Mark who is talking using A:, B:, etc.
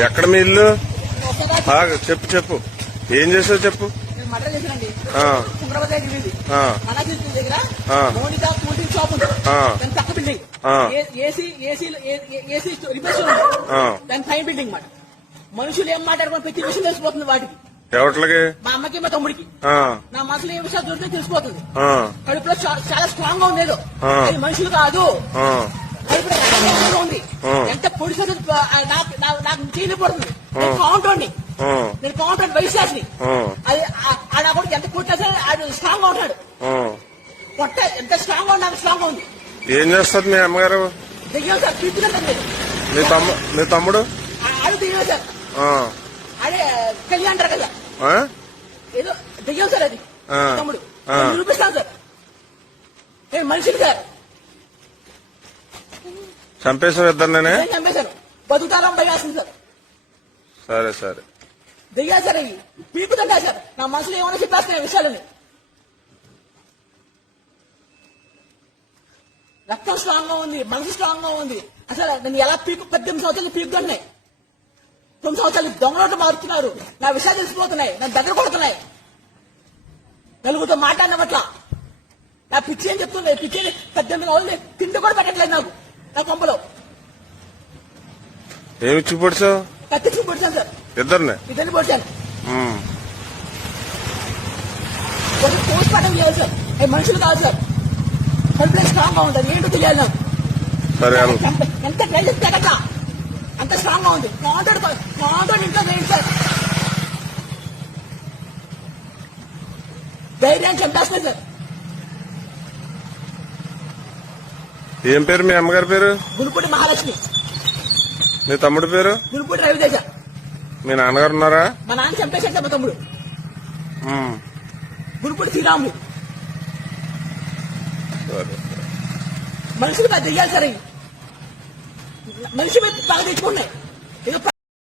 A: ఎక్కడ మీ ఇల్లు? ఆగు, చెప్పు చెప్పు. ఏం చేసావు చెప్పు?
B: మనుషులు ఏం మాట్లాడుకుని ప్రతి విషయం తెలిసిపోతుంది వాటికి.
A: ఎవట్లకి?
B: మా అమ్మకి మా తమ్ముడికి. నా మనసులో ఏ విషయాలు దొరికితే తెలిసిపోతుంది. కడుపులో చాలా
A: స్ట్రాంగ్గా.
B: అది మనుషులు కాదు. ఉంది. ఎంత పొడి నాకు చేయలేకపోతుంది నేను కౌంటోండి నేను
A: ఆ,
B: అది ఆడ కూడా ఎంత కొట్టా సరే ఆడు స్ట్రాంగ్గా ఉంటాడు.
A: ఆ.
B: పొట్ట ఎంత స్ట్రాంగ్గా నాకు స్ట్రాంగ్ ఉంది.
A: ఏం చేస్తుంది మీ అమ్మగారు?
B: దెయ్యం సార్ పీపుల్
A: మీ తమ్ము మీ తమ్ముడు?
B: ఆడు సార్. అదే కళ్యాణ్ అంటారు కదా? ఏదో దెయ్యం సార్ అది. తమ్ముడు. నిరూపిస్తాను సార్. నేను మనిషిని సార్.
A: చంపేశారు ఇద్దరినే
B: నేను? చంపేశాను. బతుకుతారం భయాసింది సార్.
A: సరే సరే.
B: దెయ్యా సార్ అవి పీపుతండా సార్ నా మనసులో ఏమైనా చెప్పేస్తున్నాయి విషయాలని. రక్తం స్ట్రాంగ్గా ఉంది మనసు స్ట్రాంగ్గా ఉంది. అసలు నేను ఎలా పీకు పద్దెనిమిది సంవత్సరాలు పీకుతున్నాయి? తొమ్మిది సంవత్సరాలు దొంగలోటు మారుతున్నారు. నా విషయాలు తెలిసిపోతున్నాయి. నా దగ్గర కొడుతున్నాయి నలుగురితో మాట్లాడిన పట్ల నా పిచ్చి అని చెప్తుంది? పిచ్చి పద్దెనిమిది రోజులు తిండి కూడా పెట్టట్లేదు నాకు. నా కొంపలో.
A: ఏమి ఇచ్చి పొడిచావు
B: కత్తిచ్చి పొడిచాను సార్.
A: ఇద్దరిని?
B: ఇద్దరిని పొడిచాను. కొంచెం పోస్ట్ మార్టం చేయాలి సార్. అవి మనుషులు కాదు సార్. కడుపులో స్ట్రాంగ్గా ఉంటుంది. ఏంటో తెలియాలి నాకు.
A: సరే.
B: ఎంత ట్రై చేస్తే అంత స్ట్రాంగ్గా ఉంది కాంటాక్ట్ కాంటాక్ట్ ఇంట్లో వేయండి సార్. ధైర్యాన్ని చంపేస్తుంది సార్.
A: ఏం పేరు మీ అమ్మగారి పేరు?
B: గురుపూడి మహాలక్ష్మి.
A: మీ తమ్ముడి పేరు?
B: గురుపూడి రవితేజ.
A: మీ నాన్నగారు ఉన్నారా?
B: మా నాన్న చంపేశాడు మా తమ్ముడు. గురుపూడి శ్రీరాములు. మనుషులు పెద్ద దెయ్యాలి సార్. మనిషి మీద బాగా తెచ్చుకున్నాయి. ఏదో